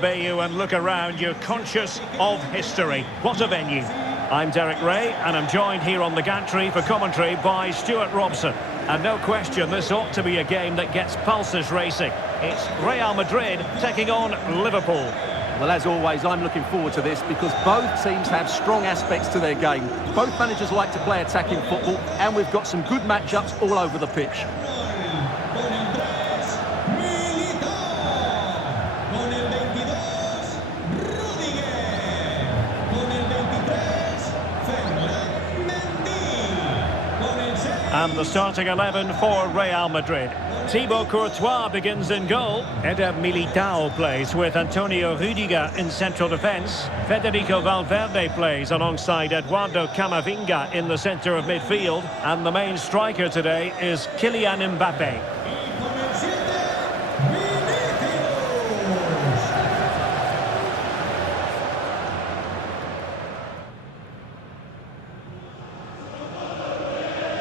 Bayou and look around, you're conscious of history. What a venue. I'm Derek Ray and I'm joined here on the gantry for commentary by Stuart Robson. And no question, this ought to be a game that gets pulses racing. It's Real Madrid taking on Liverpool. Well, as always, I'm looking forward to this because both teams have strong aspects to their game. Both managers like to play attacking football, and we've got some good matchups all over the pitch. And the starting 11 for Real Madrid. Thibaut Courtois begins in goal. Eder Militao plays with Antonio Rüdiger in central defence. Federico Valverde plays alongside Eduardo Camavinga in the centre of midfield. And the main striker today is Kylian Mbappe.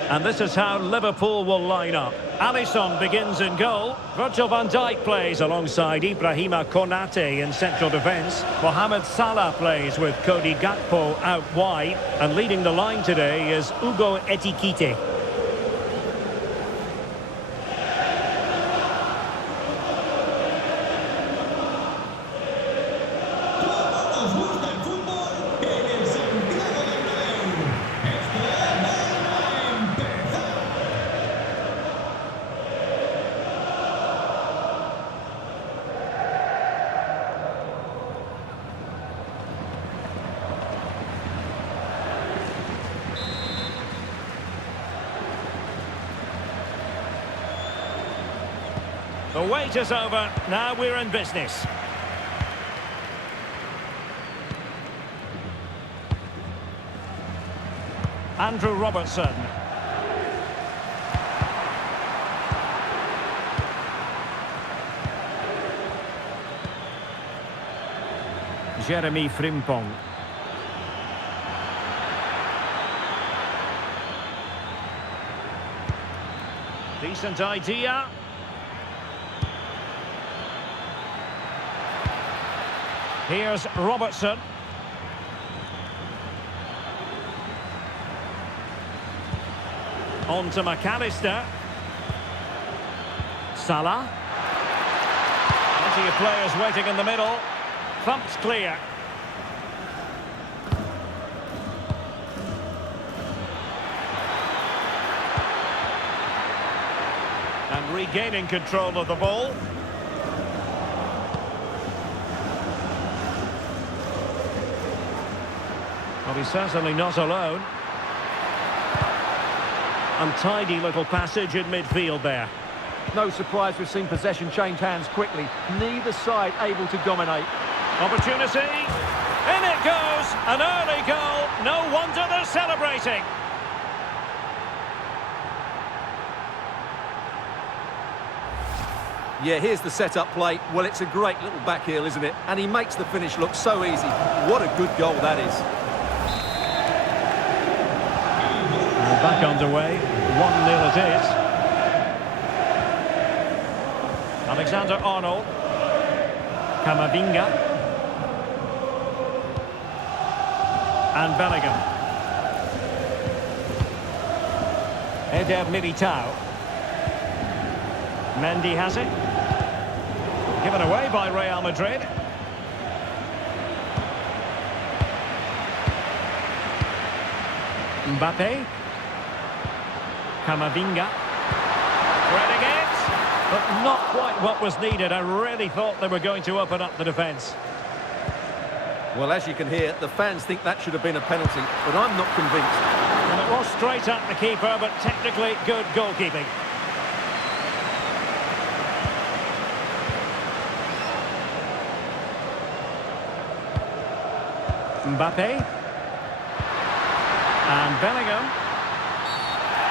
And this is how Liverpool will line up. Alisson begins in goal. Virgil van Dijk plays alongside Ibrahima Konate in central defence. Mohamed Salah plays with Cody Gakpo out wide. And leading the line today is Hugo Ekitike. The wait is over, now we're in business. Andrew Robertson. Jeremy Frimpong. Decent idea. Here's Robertson. On to McAllister. Salah. Plenty of players waiting in the middle. Thumped clear. And regaining control of the ball. Well, he's certainly not alone. Untidy little passage in midfield there. No surprise we've seen possession change hands quickly. Neither side able to dominate. Opportunity. In it goes. An early goal. No wonder they're celebrating. Yeah, here's the set-up play. Well, it's a great little back heel, isn't it? And he makes the finish look so easy. What a good goal that is. Back underway, 1-0 it is. Alexander-Arnold. Camavinga. And Bellingham. Eder Militao. Mendy has it. Given away by Real Madrid. Mbappe. Camavinga. Threading it, but not quite what was needed. I really thought they were going to open up the defence. Well, as you can hear, the fans think that should have been a penalty, but I'm not convinced. And it was straight at the keeper, but technically good goalkeeping. Mbappe. And Bellingham.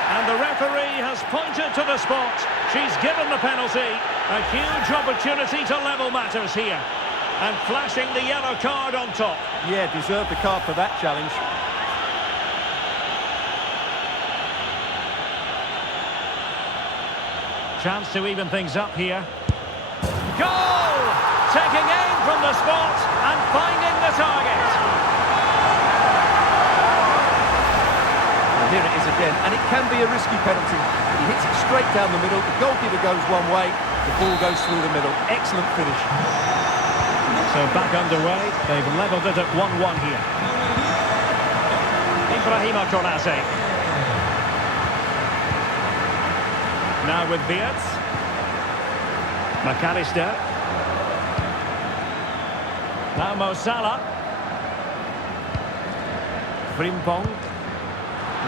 And the referee has pointed to the spot. She's given the penalty. A huge opportunity to level matters here. And flashing the yellow card on top. Yeah, deserved the card for that challenge. Chance to even things up here. Goal! Taking aim from the can be a risky penalty. He hits it straight down the middle, the goalkeeper goes one way, the ball goes through the middle. Excellent finish. So back underway, they've levelled it at 1-1 here. Ibrahima Konate. Now with Beats. McAllister. Now Mo Salah. Frimpong.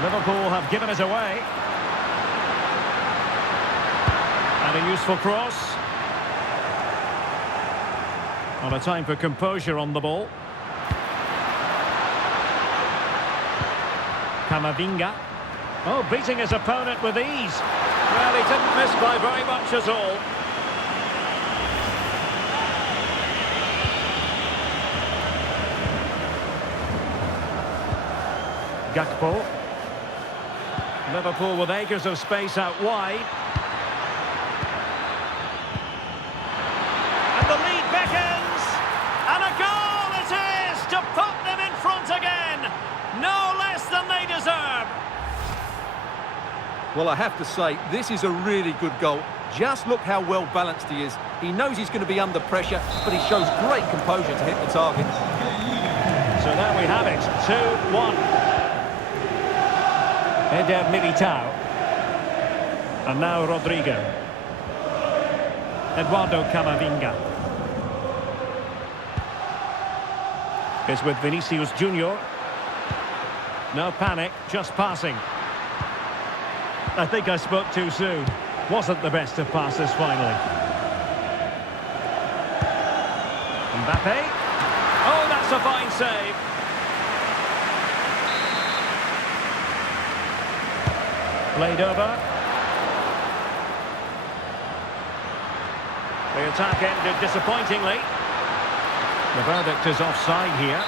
Liverpool have given it away. And a useful cross. On a time for composure on the ball. Camavinga. Oh, beating his opponent with ease. Well, he didn't miss by very much at all. Gakpo. Liverpool with acres of space out wide. And the lead beckons. And a goal it is to put them in front again. No less than they deserve. Well, I have to say, this is a really good goal. Just look how well balanced he is. He knows he's going to be under pressure, but he shows great composure to hit the target. So there we have it, 2-1. Eder Militao. And now Rodrigo. Eduardo Camavinga. Is with Vinicius Junior. No panic, just passing. I think I spoke too soon. Wasn't the best of passes finally. Mbappe. Oh, that's a fine save. Played over. The attack ended disappointingly. The verdict is offside here.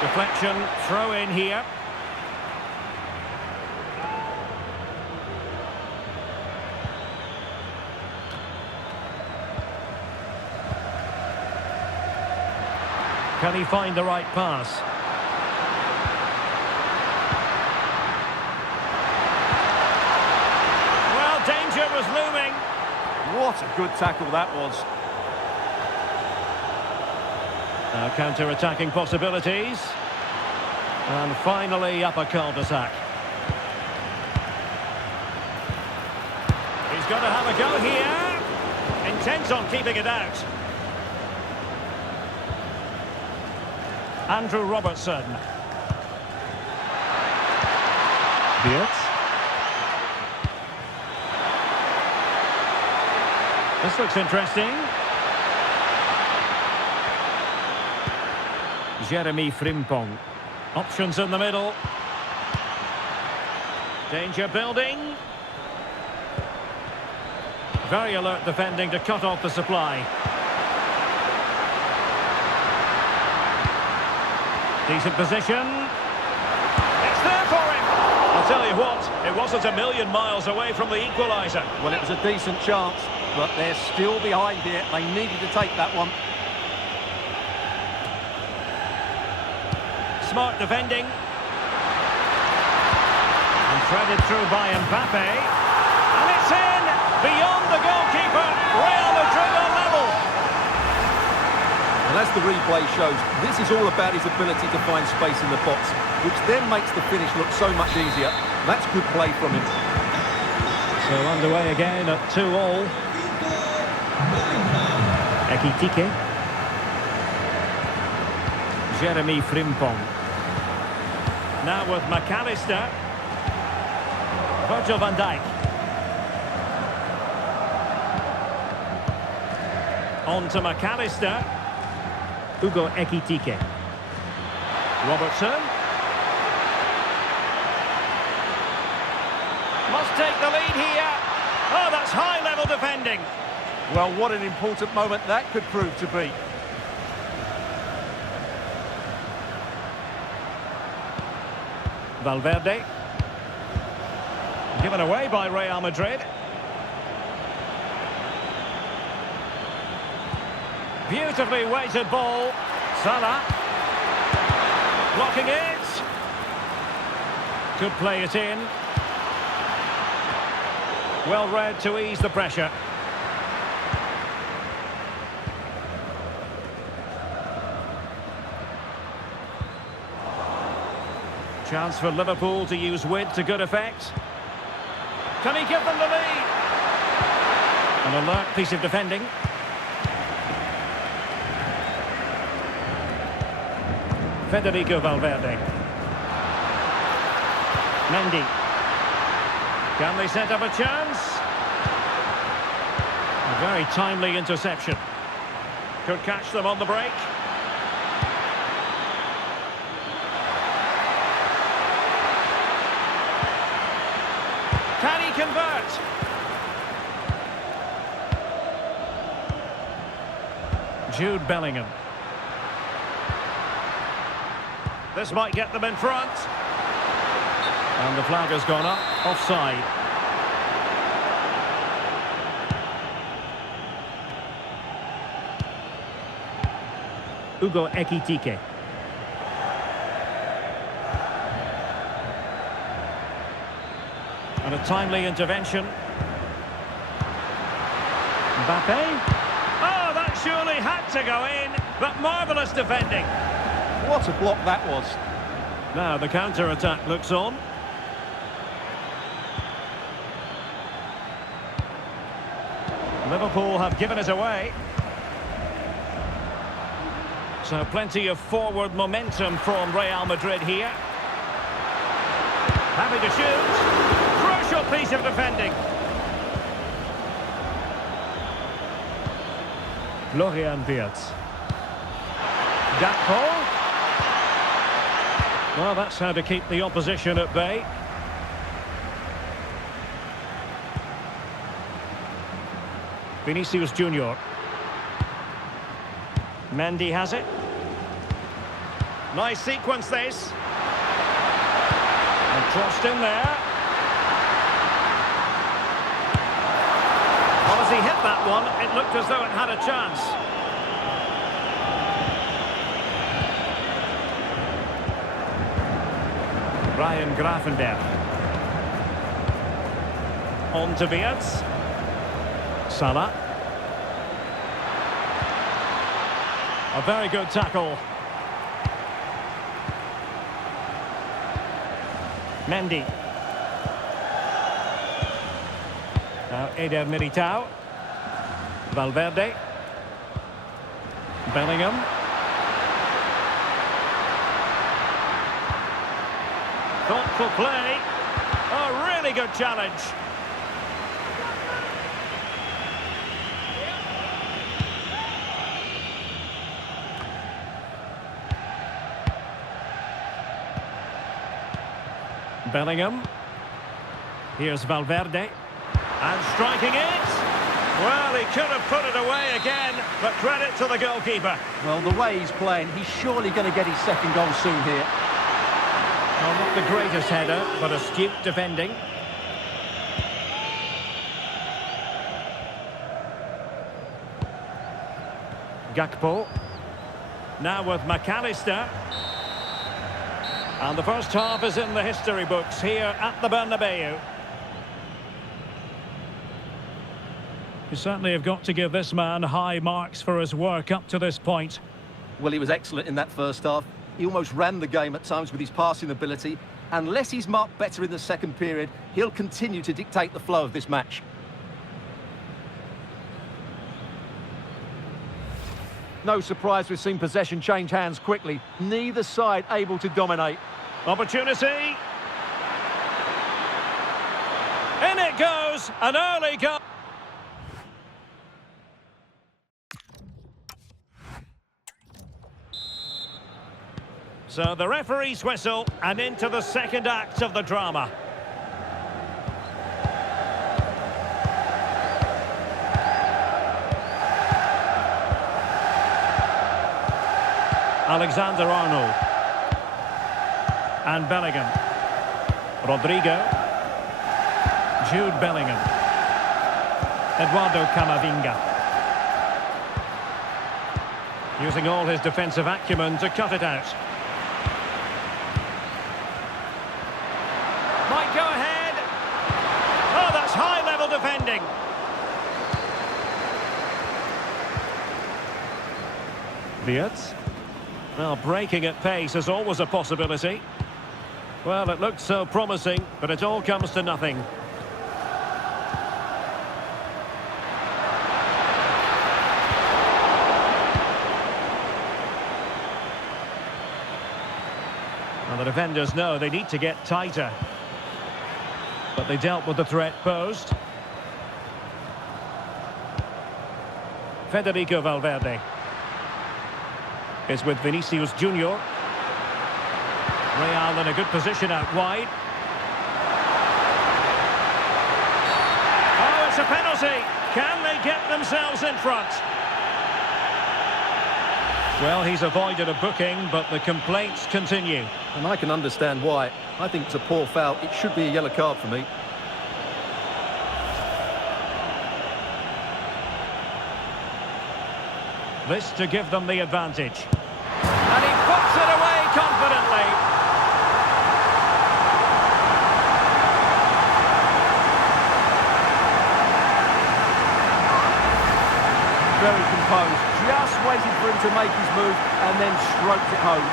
Deflection, throw in here. Can he find the right pass? Well, danger was looming. What a good tackle that was. Counter-attacking possibilities. And finally up a cul-de-sac. He's got to have a go here. Intent on keeping it out. Andrew Robertson. Beats. This looks interesting. Jeremy Frimpong. Options in the middle. Danger building. Very alert defending to cut off the supply. Decent position. It's there for him. I'll tell you what, it wasn't a million miles away from the equaliser. Well, it was a decent chance, but they're still behind here. They needed to take that one. Smart defending. And threaded through by Mbappe. And it's in! Beyond the goalkeeper. Real Madrid on level. And as the replay shows, this is all about his ability to find space in the box, which then makes the finish look so much easier. That's good play from him. So underway again at 2-2. Ekitike. Jeremy Frimpong. Now with McAllister. Virgil van Dijk. On to McAllister. Hugo Ekitike. Robertson. Must take the lead here. Oh, that's high-level defending. Well, what an important moment that could prove to be. Valverde. Given away by Real Madrid. Beautifully weighted ball. Salah. Blocking it. Could play it in. Well read to ease the pressure. Chance for Liverpool to use width to good effect. Can he give them the lead? An alert piece of defending. Federico Valverde. Mendy. Can they set up a chance? A very timely interception. Could catch them on the break. Can he convert? Jude Bellingham. This might get them in front. And the flag has gone up. Offside. Hugo Ekitike. And a timely intervention. Mbappe. Oh, that surely had to go in, but marvellous defending. What a block that was. Now the counter-attack looks on. Liverpool have given it away. So plenty of forward momentum from Real Madrid here. Happy to shoot. Crucial piece of defending. Florian Wirtz. Gakpo. Well, that's how to keep the opposition at bay. Vinicius Junior. Mendy has it. Nice sequence this. And crossed in there. Well, as he hit that one, it looked as though it had a chance. Ryan Gravenberch. On to Wirtz. Salah. A very good tackle. Mendy. Now Eder Militao. Valverde. Bellingham. Thoughtful play. A really good challenge. Bellingham. Here's Valverde. And striking it. Well, he could have put it away again, but credit to the goalkeeper. Well, the way he's playing, he's surely going to get his second goal soon here. Well, not the greatest header, but astute defending. Gakpo. Now with McAllister. And the first half is in the history books here at the Bernabeu. You certainly have got to give this man high marks for his work up to this point. Well, he was excellent in that first half. He almost ran the game at times with his passing ability. Unless he's marked better in the second period, he'll continue to dictate the flow of this match. No surprise we've seen possession change hands quickly. Neither side able to dominate. Opportunity. In it goes, an early goal. So the referee's whistle, and into the second act of the drama. Alexander-Arnold. And Bellingham. Rodrigo. Jude Bellingham. Eduardo Camavinga. Using all his defensive acumen to cut it out. Might go ahead. Oh, that's high-level defending. Wirtz. Well, breaking at pace is always a possibility. Well, it looked so promising, but it all comes to nothing. Well, the defenders know they need to get tighter. But they dealt with the threat posed. Federico Valverde is with Vinicius Junior. Real in a good position out wide. Oh, it's a penalty. Can they get themselves in front? Well, he's avoided a booking, but the complaints continue. And I can understand why. I think it's a poor foul. It should be a yellow card for me. This to give them the advantage. And he puts it away confidently. Very composed. Just waited for him to make his move and then stroked it home.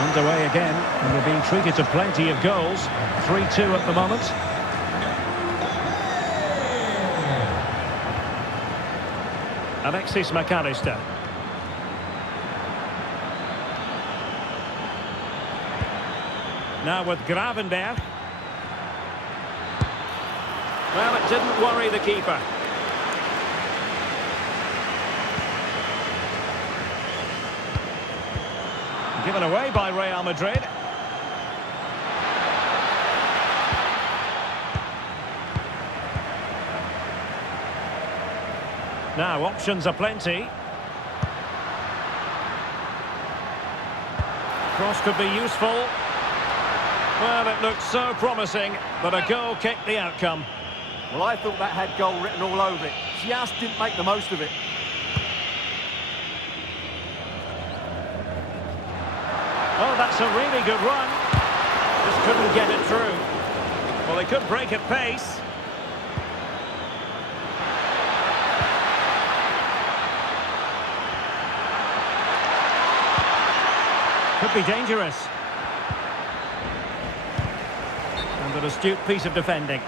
Underway again, and they're being treated to plenty of goals. 3-2 at the moment. Alexis McAllister. Now with Gravenberg. Well, it didn't worry the keeper. Given away by Real Madrid. Now, options are plenty. Cross could be useful. Well, it looked so promising, but a goal kicked the outcome. Well, I thought that had goal written all over it. Just didn't make the most of it. Oh, that's a really good run. Just couldn't get it through. Well, they could break at pace. Could be dangerous. And an astute piece of defending.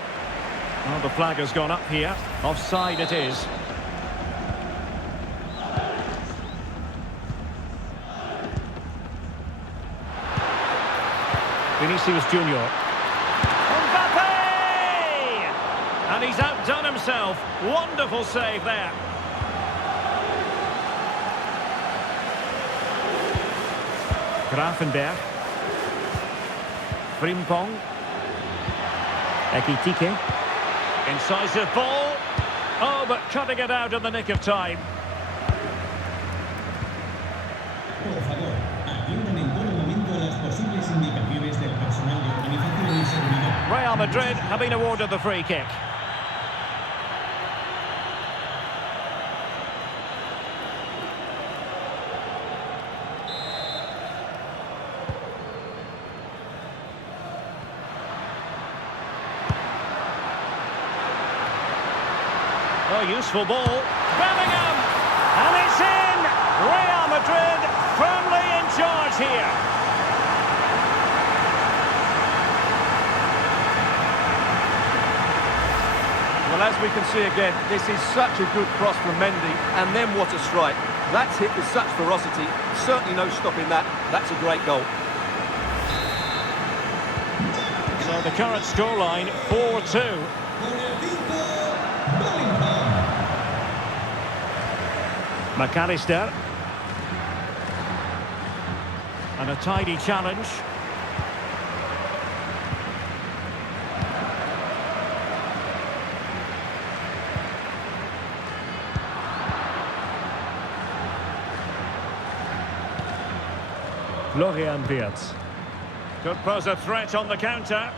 Oh, the flag has gone up here. Offside it is. Vinicius Junior. Mbappe! And he's outdone himself. Wonderful save there. Gravenberg. Frimpong. Ekitike. Incisive ball. Oh, but cutting it out in the nick of time. Por favor, atiendan en todo momento las posibles indicaciones del personal de organización y seguridad. Real Madrid have been awarded the free kick. Oh, useful ball. Bellingham! And it's in! Real Madrid firmly in charge here. Well, as we can see again, this is such a good cross from Mendy, and then what a strike. That's hit with such ferocity. Certainly no stopping that. That's a great goal. So the current scoreline, 4-2. McAllister. And a tidy challenge. Florian Wirtz. Could pose a threat on the counter.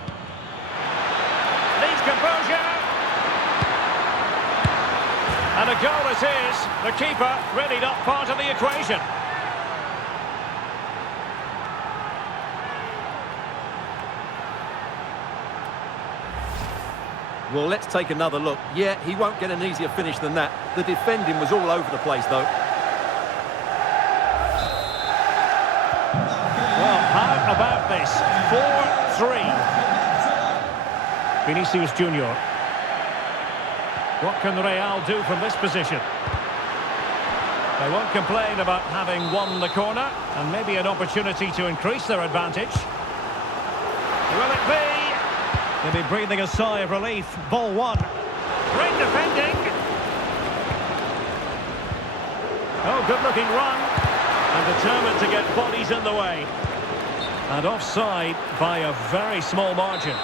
Needs composure. And a goal it is. The keeper really not part of the equation. Well, let's take another look. Yeah, he won't get an easier finish than that. The defending was all over the place, though. Well, how about this? 4-3. Vinicius Junior. What can Real do from this position? They won't complain about having won the corner, and maybe an opportunity to increase their advantage. Will it be? They'll be breathing a sigh of relief. Ball one. Great defending. Oh, good-looking run. And determined to get bodies in the way. And offside by a very small margin.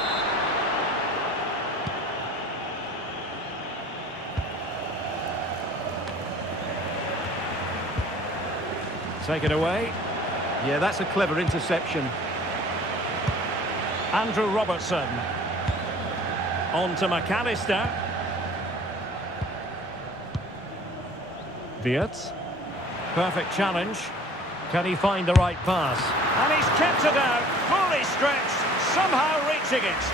Take it away. Yeah, that's a clever interception. Andrew Robertson. On to McAllister. Wirtz. Perfect challenge. Can he find the right pass? And he's kept it out, fully stretched, somehow reaching it.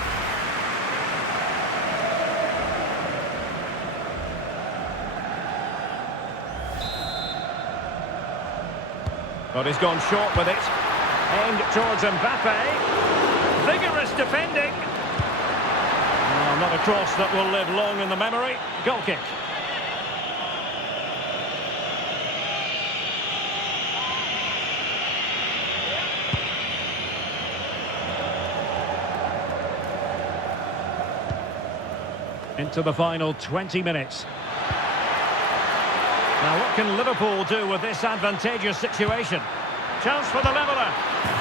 But he's gone short with it. Aimed towards Mbappe. Vigorous defending. Well, not a cross that will live long in the memory. Goal kick. Into the final 20 minutes. Now, what can Liverpool do with this advantageous situation? Chance for the leveller.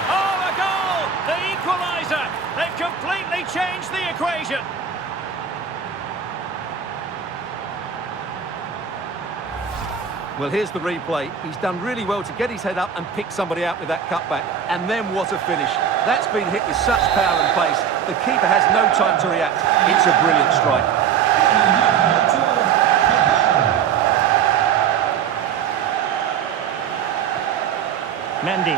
Oh, a goal! The equaliser! They've completely changed the equation. Well, here's the replay. He's done really well to get his head up and pick somebody out with that cutback. And then what a finish. That's been hit with such power and pace. The keeper has no time to react. It's a brilliant strike. Mendy.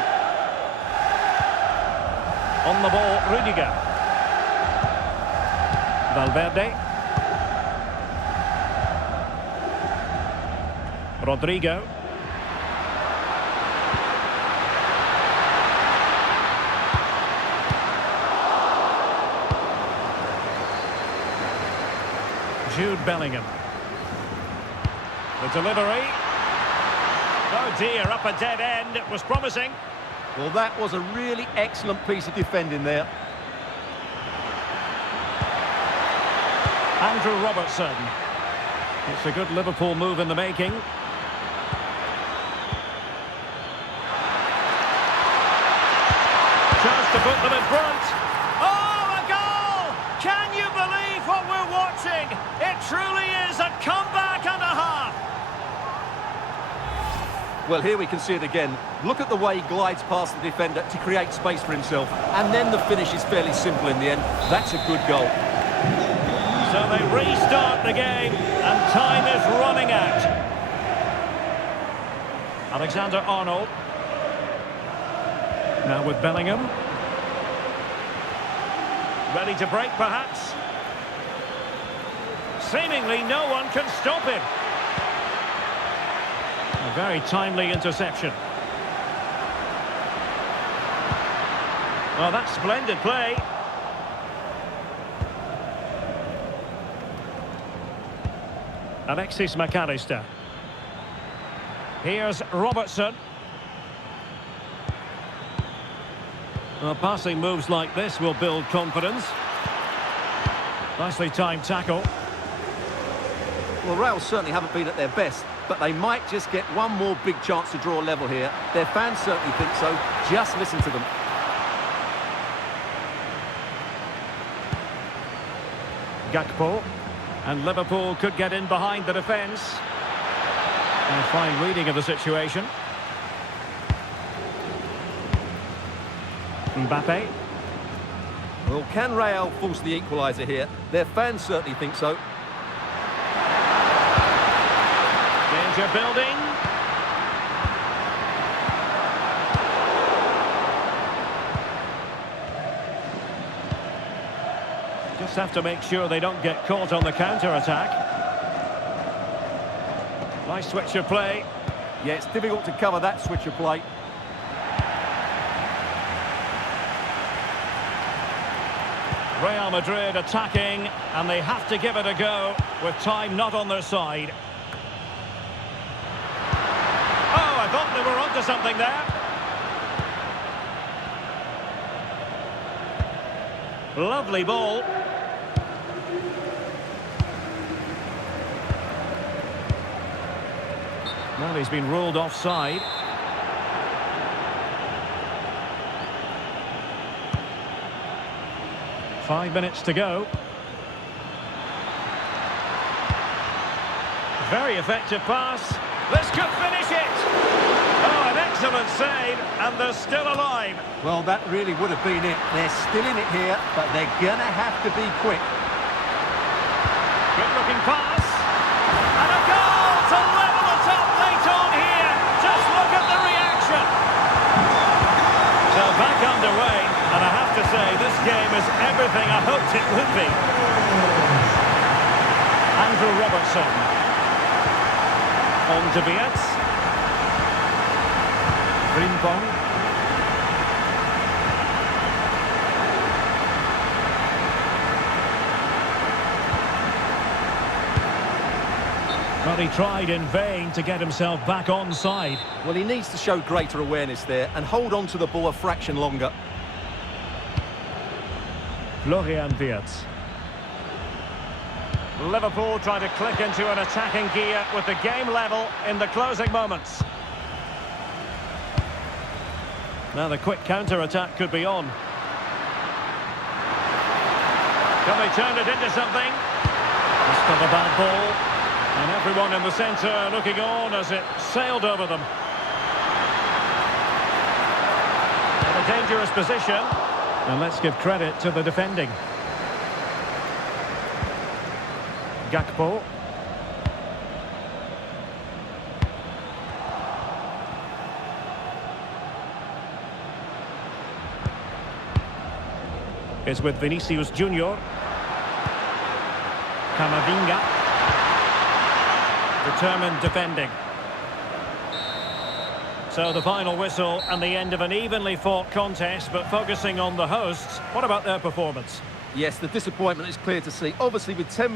On the ball, Rudiger. Valverde. Rodrigo. Jude Bellingham. The delivery. Oh dear, up a dead end. It was promising. Well, that was a really excellent piece of defending there. Andrew Robertson. It's a good Liverpool move in the making. Chance to put them in front. Oh, a goal! Can you believe what we're watching? It truly is a comeback and a half. Well, here we can see it again. Look at the way he glides past the defender to create space for himself. And then the finish is fairly simple in the end. That's a good goal. So they restart the game, and time is running out. Alexander-Arnold. Now with Bellingham. Ready to break, perhaps. Seemingly no one can stop him. A very timely interception. Well, that's splendid play. Alexis McAllister. Here's Robertson. Well, passing moves like this will build confidence. Nicely timed tackle. Well, Real certainly haven't been at their best, but they might just get one more big chance to draw level here. Their fans certainly think so. Just listen to them. Gakpo. And Liverpool could get in behind the defence. A fine reading of the situation. Mbappe. Well, can Real force the equaliser here? Their fans certainly think so. Danger building. Just have to make sure they don't get caught on the counter-attack. Nice switch of play. Yeah, it's difficult to cover that switch of play. Real Madrid attacking, and they have to give it a go with time not on their side. Oh, I thought they were onto something there. Lovely ball. Well, he's been ruled offside. Five minutes to go. Very effective pass. This could finish it. Oh, an excellent save, and they're still alive. Well, that really would have been it. They're still in it here, but they're going to have to be quick. Good-looking pass. And a goal to level it up late on here. Just look at the reaction. So back underway, and I have to say, this game is everything I hoped it would be. Andrew Robertson. On to Vietz. Frimpong. But he tried in vain to get himself back on side. Well, he needs to show greater awareness there and hold on to the ball a fraction longer. Florian Wirtz. Liverpool trying to click into an attacking gear with the game level in the closing moments. Now the quick counter-attack could be on. Can they turn it into something? It's not a bad ball. And everyone in the centre looking on as it sailed over them. In a dangerous position. And let's give credit to the defending. Gakpo. Is with Vinicius Junior. Camavinga. Determined defending. So the final whistle and the end of an evenly fought contest, but focusing on the hosts. What about their performance? Yes, the disappointment is clear to see. Obviously, with 10